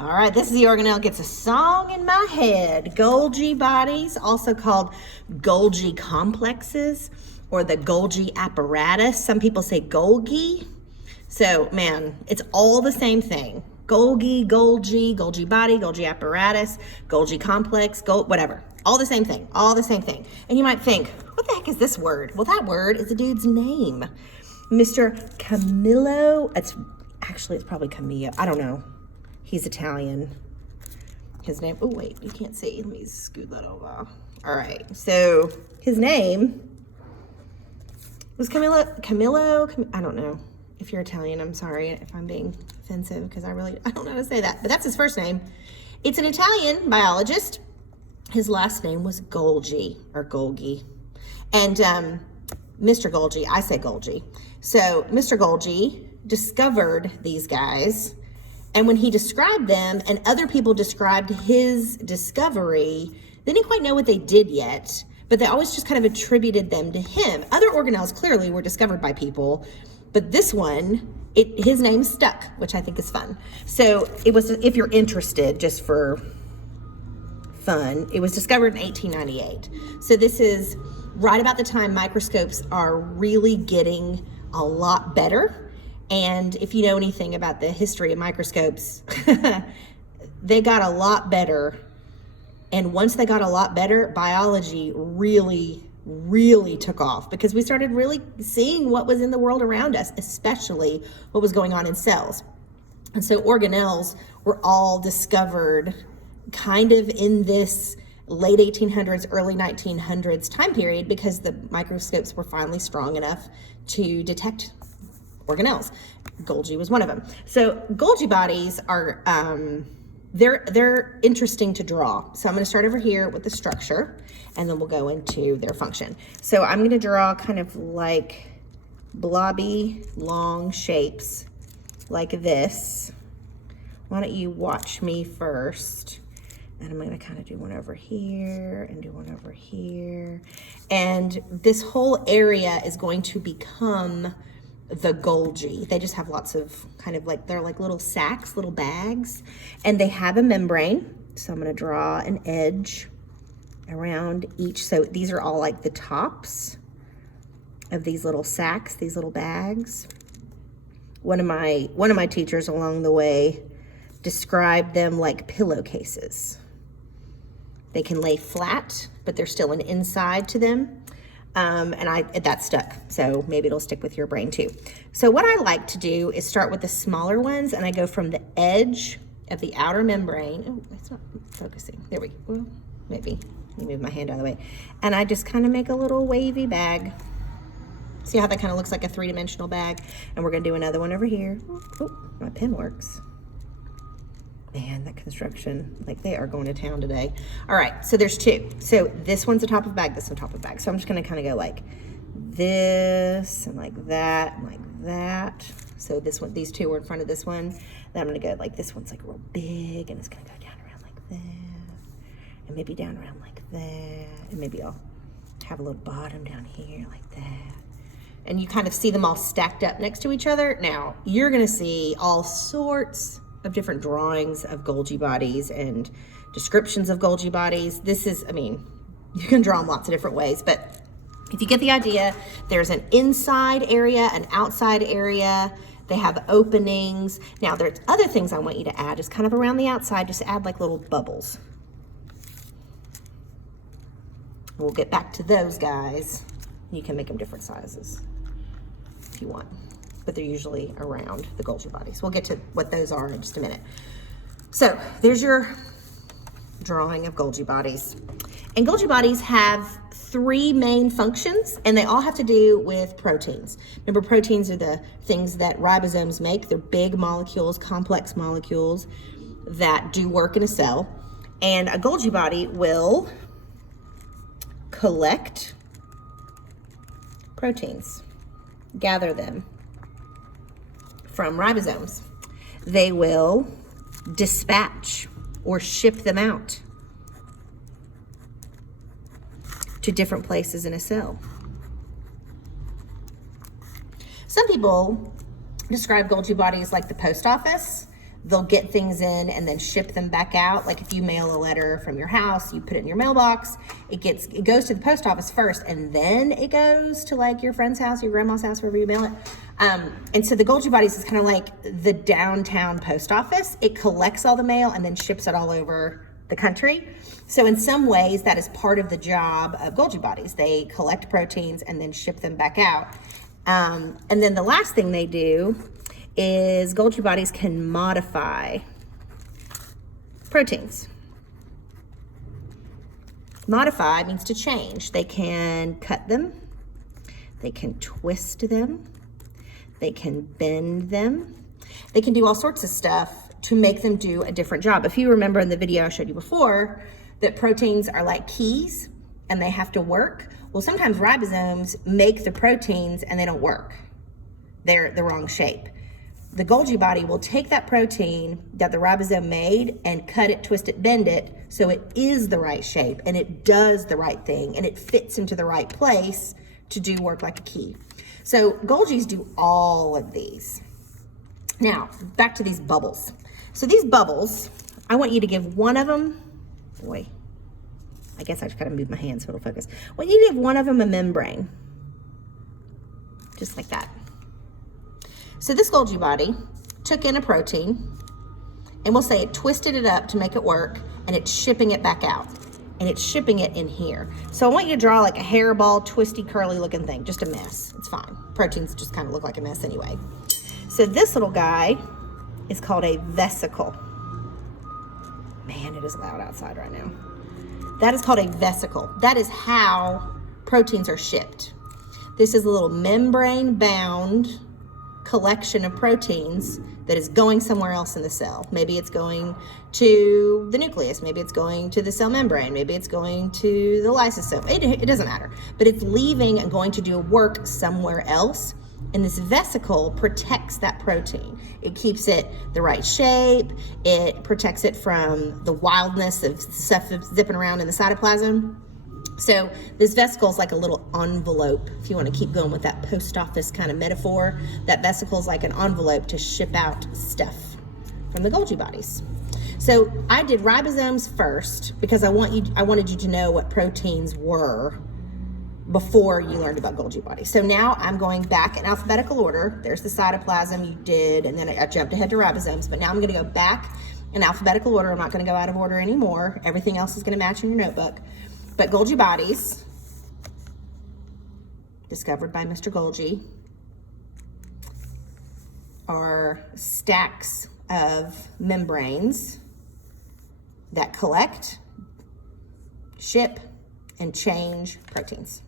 All right, this is the organelle gets a song in my head. Golgi bodies, also called Golgi complexes or the Golgi apparatus. Some people say Golgi. So, man, it's all the same thing. Golgi, Golgi body, Golgi apparatus, Golgi complex, whatever. All the same thing, all the same thing. And you might think, what the heck is this word? Well, that word is a dude's name. Mr. Camillo, it's probably Camillo, I don't know. He's Italian. His name, oh wait, you can't see. Let me scoot that over. All right, so his name was Camillo, I don't know. If you're Italian, I'm sorry if I'm being offensive because I don't know how to say that, but that's his first name. It's an Italian biologist. His last name was Golgi or Golgi. And Mr. Golgi, I say Golgi. So Mr. Golgi discovered these guys. And when he described them and other people described his discovery, they didn't quite know what they did yet, but they always just kind of attributed them to him. Other organelles clearly were discovered by people, but this one, his name stuck, which I think is fun. So it was, if you're interested, just for fun, it was discovered in 1898. So this is right about the time microscopes are really getting a lot better. And if you know anything about the history of microscopes, they got a lot better. And once they got a lot better, biology really took off because we started really seeing what was in the world around us, especially what was going on in cells. And so organelles were all discovered kind of in this late 1800s, early 1900s time period because the microscopes were finally strong enough to detect organelles. Golgi was one of them. So Golgi bodies are, they're interesting to draw. So I'm going to start over here with the structure and then we'll go into their function. So I'm going to draw kind of like blobby, long shapes like this. Why don't you watch me first? And I'm going to kind of do one over here and do one over here. And this whole area is going to become the Golgi. They just have lots of kind of like, they're like little sacks, little bags, and they have a membrane. So I'm going to draw an edge around each. So these are all like the tops of these little sacks, these little bags. One of my teachers along the way described them like pillowcases. They can lay flat, but there's still an inside to them. And that stuck, so maybe it'll stick with your brain too. So what I like to do is start with the smaller ones, and I go from the edge of the outer membrane. Oh, it's not focusing. There we go. Well, maybe. Let me move my hand out of the way. And I just kind of make a little wavy bag. See how that kind of looks like a three-dimensional bag? And we're going to do another one over here. Oh, my pen works. Man, that construction, like they are going to town today. All right, so there's two. So this one's the top of bag, this one's top of bag. So I'm just gonna kind of go like this and like that and like that. So this one, these two are in front of this one. Then I'm gonna go like this one's like real big and it's gonna go down around like that. And maybe down around like that. And maybe I'll have a little bottom down here like that. And you kind of see them all stacked up next to each other. Now, you're gonna see all sorts of different drawings of Golgi bodies and descriptions of Golgi bodies. This is, I mean, you can draw them lots of different ways, but if you get the idea, there's an inside area, an outside area. They have openings. Now there's other things I want you to add, just kind of around the outside, just add like little bubbles. We'll get back to those guys. You can make them different sizes if you want, but they're usually around the Golgi bodies. We'll get to what those are in just a minute. So there's your drawing of Golgi bodies. And Golgi bodies have three main functions, and they all have to do with proteins. Remember, proteins are the things that ribosomes make. They're big molecules, complex molecules that do work in a cell. And a Golgi body will collect proteins, gather them from ribosomes. They will dispatch or ship them out to different places in a cell. Some people describe Golgi bodies like the post office. they'll get things in and then ship them back out. Like if you mail a letter from your house, you put it in your mailbox, it goes to the post office first, and then it goes to like your friend's house, your grandma's house, wherever you mail it. And so the Golgi Bodies is kind of like the downtown post office. It collects all the mail and then ships it all over the country. So in some ways, that is part of the job of Golgi Bodies. They collect proteins and then ship them back out. And then the last thing they do is Golgi Bodies can modify proteins. Modify means to change. They can cut them, they can twist them, they can bend them, they can do all sorts of stuff to make them do a different job. If you remember in the video I showed you before, that proteins are like keys and they have to work. Well, sometimes ribosomes make the proteins and they don't work. They're the wrong shape. The Golgi Body will take that protein that the ribosome made and cut it, twist it, bend it so it is the right shape and it does the right thing and it fits into the right place to do work like a key. So Golgis do all of these. Now, back to these bubbles. So these bubbles, I want you to give one of them, boy, I guess I just gotta move my hand so it'll focus. I want you to give one of them a membrane, just like that. So this Golgi Body took in a protein, and we'll say it twisted it up to make it work, and it's shipping it back out, and it's shipping it in here. So I want you to draw like a hairball, twisty, curly looking thing, just a mess. It's fine. Proteins just kind of look like a mess anyway. So this little guy is called a vesicle. Man, it is loud outside right now. That is called a vesicle. That is how proteins are shipped. This is a little membrane-bound collection of proteins that is going somewhere else in the cell. Maybe it's going to the nucleus, maybe it's going to the cell membrane, maybe it's going to the lysosome. It doesn't matter, but it's leaving and going to do work somewhere else. And this vesicle protects that protein. It keeps it the right shape. It protects it from the wildness of stuff zipping around in the cytoplasm. So this vesicle is like a little envelope. If you want to keep going with that post office kind of metaphor, that vesicle is like an envelope to ship out stuff from the Golgi Bodies. So I did ribosomes first because I wanted you to know what proteins were before you learned about Golgi Bodies. So now I'm going back in alphabetical order. There's the cytoplasm you did, and then I jumped ahead to ribosomes, but now I'm gonna go back in alphabetical order. I'm not gonna go out of order anymore. Everything else is gonna match in your notebook. But Golgi Bodies, discovered by Mr. Golgi, are stacks of membranes that collect, ship, and change proteins.